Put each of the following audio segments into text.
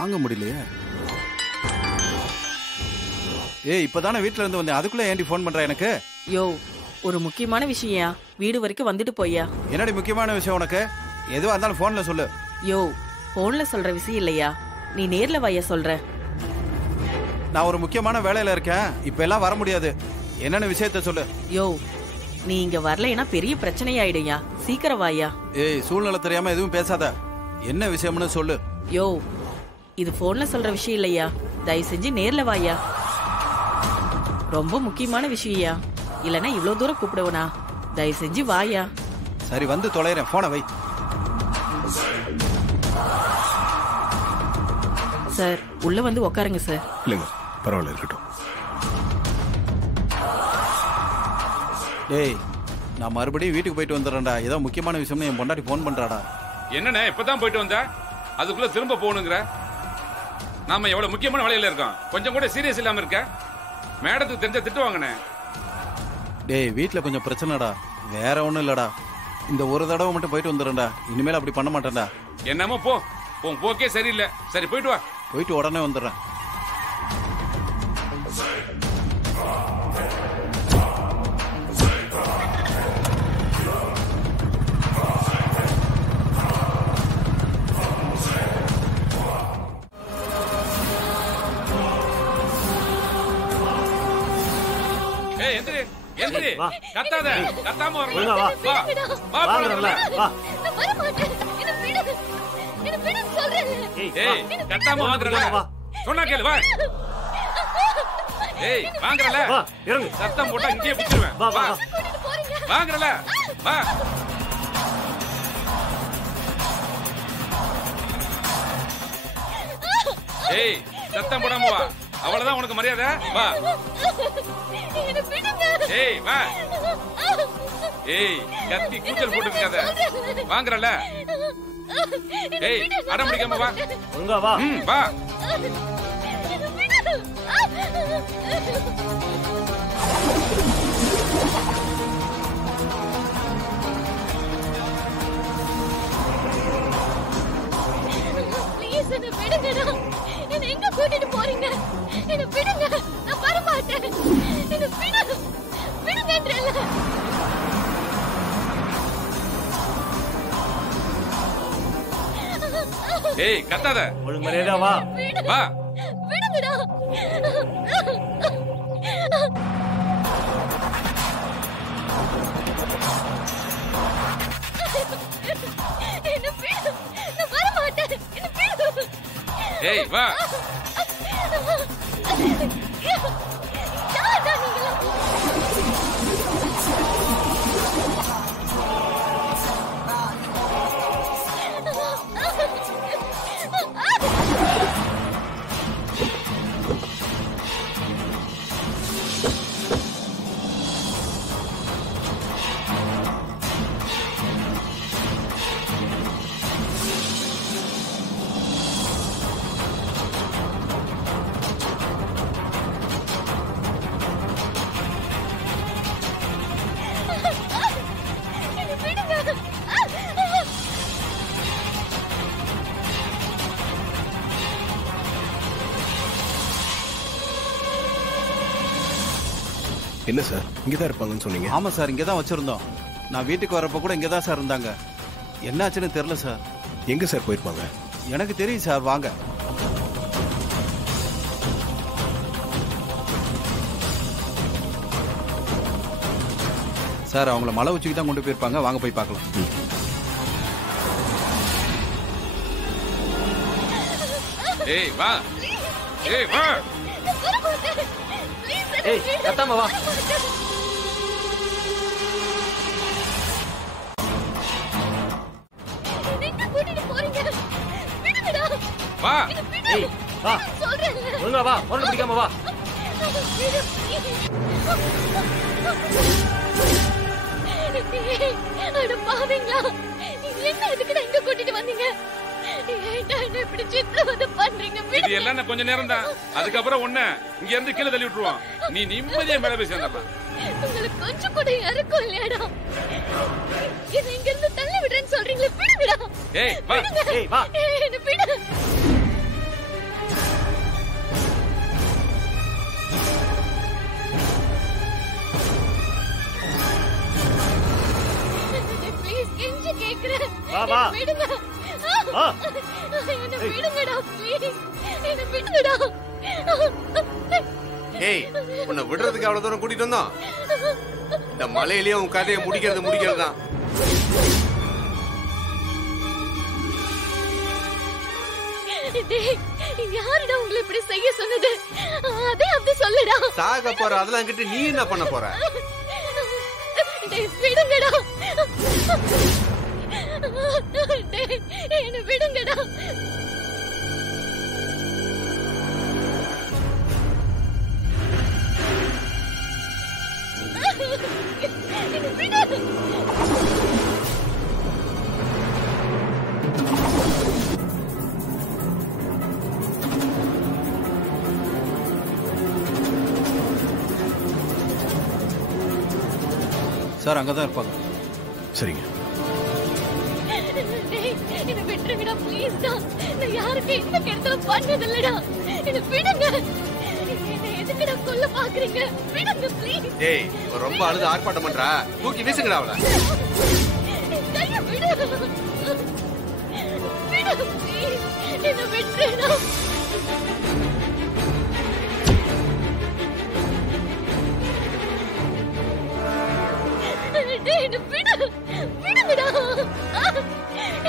தாங்க முடியலையே. ஏய், இப்பதானே வீட்டுல இருந்து வந்தேன், அதுக்குள்ள ஏன்டி போன் பண்ற எனக்கு? யோ, ஒரு முக்கியமான விஷயம் வீடு வரைக்கும் வந்துட்டு போய்யா. என்னடி முக்கியமான விஷயம் உனக்கு? எதுவா இருந்தாலும் போன்ல சொல்லு. யோ, போன்ல சொல்ற விஷயம் இல்லையா, நீ நேர்ல வாயா சொல்ற. நான் ஒரு முக்கியமான வேலையில இருக்கேன், இப்ப எல்லாம் வர முடியாது. என்னன்னு விஷயத்த சொல்லு. யோ, நீ இங்க வரலைன்னா பெரிய பிரச்சனையாயிடுயா, சீக்கிரம் வாயா. ஏய், சூழ்நிலை தெரியாம எதுவும் பேசாத. என்ன விஷயம்னு சொல்லு. யோ, இது போன்ல சொல்ற விஷயம் இல்லையா, தயவு செஞ்சு நேர்ல வாயா. ரொம்ப முக்கியமான விஷயம்யா, இல்லனா இவ்வளவு தூரம் கூப்பிடுவனா? தயவு செஞ்சு வாயா. சரி, வந்து தொலைறேன், போனை வை. சார், உள்ள வந்து உட்காருங்க சார். இல்லைங்க, பரவாயில்ல, இருக்கட்டும். டேய், நான் மறுபடியும் வீட்டுக்கு போயிட்டு வந்துடுறேன்டா. ஏதோ முக்கியமான விஷயம்னு என் பொண்டாட்டி போன் பண்றாடா. என்னண்ணே, இப்பதான் போயிட்டு வந்த, அதுக்குள்ள திரும்ப போகணுங்கிற? நாம எவ்வளவு முக்கியமான வேலையில இருக்கோம், கொஞ்சம் கூட சீரியஸ் இல்லாம இருக்க. மேடத்துக்கு தெரிஞ்ச திட்டு வாங்கினேன். டேய், வீட்டுல கொஞ்சம் பிரச்சனைடா, வேற ஒண்ணும் இல்லடா. இந்த ஒரு தடவை மட்டும் போயிட்டு வந்துடுறேன்டா, இனிமேல் அப்படி பண்ண மாட்டேன்டா. என்னமோ போ, உன் போக்கே சரியில்லை. சரி, போயிட்டு வா. போயிட்டு உடனே வந்துடுறேன். கத்தாத, கத்தாம வரணும். வா வா, வா, வாங்கறல, வா. நான் வர மாட்டேன். என்ன விடு சொல்றேன். ஏய், கத்தாம வாங்கறல. சொன்னா கேளு, வா. ஏய், வாங்கறல. வா, இறங்கு. சத்தம் போட்டா இங்கேயே பிடிச்சிருவேன். வா, வா. வாங்கறல. வா. ஏய், சத்தம் போடாம வா. அவ்வளவுதான் உனக்கு மரியாதை. வா. என்ன விடுங்க. ஏய், வா. ஏய், கத்தி கூச்சல் போட்டு இருக்காத. வாங்கறல. ஏய், அடம் பிடிக்காம வா. ஒழுங்கா வா. வா. ப்ளீஸ் என்ன விடுங்கடா. என்ன எங்க கூட்டிட்டு போறீங்க? என்ன விடுங்க. நான் வர மாட்டேன். என்ன விடு. விடுங்கன்றல. ஏய், கத்தாத. ஒழுங்கு மரியாதையா வா. வா. விடுங்கடா. என்ன விடு. நான் வர மாட்டேன். என்ன விடு. ஏய், வா. யாரடா நீங்களா? என்ன சார், இங்கதான் இருப்பாங்கன்னு சொன்னீங்க? ஆமா சார், இங்கதான் வச்சிருந்தோம். நான் வீட்டுக்கு வரப்ப கூட இங்கதான் சார் இருந்தாங்க. என்னாச்சுன்னு தெரியல சார். எங்க சார் போயிருப்பாங்க? எனக்கு தெரியும் சார், வாங்க. சார், அவங்கள மலை உச்சிக்கு தான் கொண்டு போயிருப்பாங்க, வாங்க போய் பார்க்கலாம். ஏய், வா. ஏய், வா. ஏய், கத்தாம வா. எங்க கூட்டிட்டு போறீங்க? விடுங்கடா. வா. ஏய், வா. சொல்றேன். ஒழுங்கா வா, ஒண்ணு பிடிக்காம வா. அட பாவீங்களா, என்ன எதுக்குடா இங்க கூட்டிட்டு வந்தீங்க? என்ன இப்படி சித்திரவதை பண்றீங்க? இது எல்லாம் கொஞ்ச நேரம் தான், அதுக்கப்புறம் ஒண்ணு இங்க இருந்து கீழே தள்ளி விட்டுருவோம். நீ நிம்மதியா மேல போய் சேர்ந்தப்ப உங்களுக்கு கொஞ்சம் கூட இறக்கம் இல்லையாடா? என்ன இங்க இருந்து தள்ளி விடுறேன்னு சொல்றீங்களே, விடுங்கடா. ஏய், வா. ஏய், வா. என்ன விடு. வா வா விடுங்க. வா. என்ன விடுங்கடா ப்ளீஸ். என்ன விடுங்கடா. ஏய் உன்னை விடுறதுக்கு அவ்வளவு தூரம் கூட்டிட்டு வந்தோம். இந்த மலையிலேயே உன் கதையை முடிக்கிறது தான். யாருடா உங்களை இப்படி செய்ய சொன்னது? அதே அப்படி சொல்லுடா. சாக போற அதெல்லாம் கிட்ட நீ என்ன பண்ண போற? விடுங்கடா. என்ன விடுங்கடா. சார் அங்கதான் இருப்பாங்க. சரிங்க. என்ன விட்டுருங்கடா ப்ளீஸ் டா. நான் யாருக்கு இந்த கெடுதல பண்ணதில்லடா. என்ன விடுங்க. என்ன எதுக்குடா கொல்ல பாக்குறீங்க? விடுங்க ப்ளீஸ். டேய் ரொம்ப அழுது ஆர்ப்பாட்டம் பண்றா. தூக்கி வீசுங்கடா அவளை. கைய விடு. விடு ப்ளீஸ். என்ன விட்டுருடா. டேய் என்ன விடு. விடுங்கடா.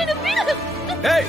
என்ன விடு. ஏய்